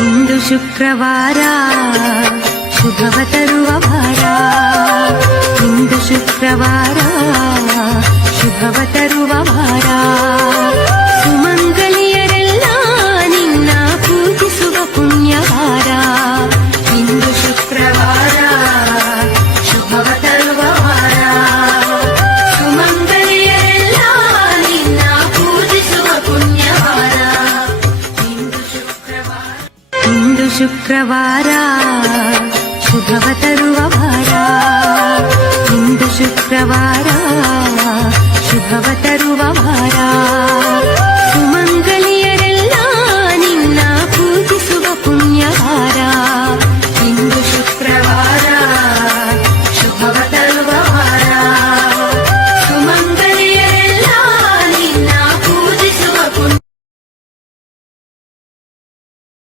ಇಂದು ಶುಕ್ರವಾರ ಶುಭವ ತರುವ ವಾರ, ಇಂದು ಶುಕ್ರವಾರ ಶುಭವ ತರುವ ವಾರ. ಸುಮಂಗಲಿಯರೆಲ್ಲ ನಿನ್ನ ಪೂಜಿಸುವ ಪುಣ್ಯವಾರ. ಇಂದು ಶುಕ್ರವಾರ ಶುಭವ ತರುವ ವಾರ, ಸುಮಂಗಲಿಯರೆಲ್ಲ ನಿನ್ನ ಪೂಜಿಸುವ ಪುಣ್ಯವಾರ. ಇಂದು ಶುಕ್ರವಾರ ಶುಭವ ತರುವ ವಾರ, ಇಂದು ಶುಕ್ರವಾರ ಶುಭವ ತರುವ ವಾರ.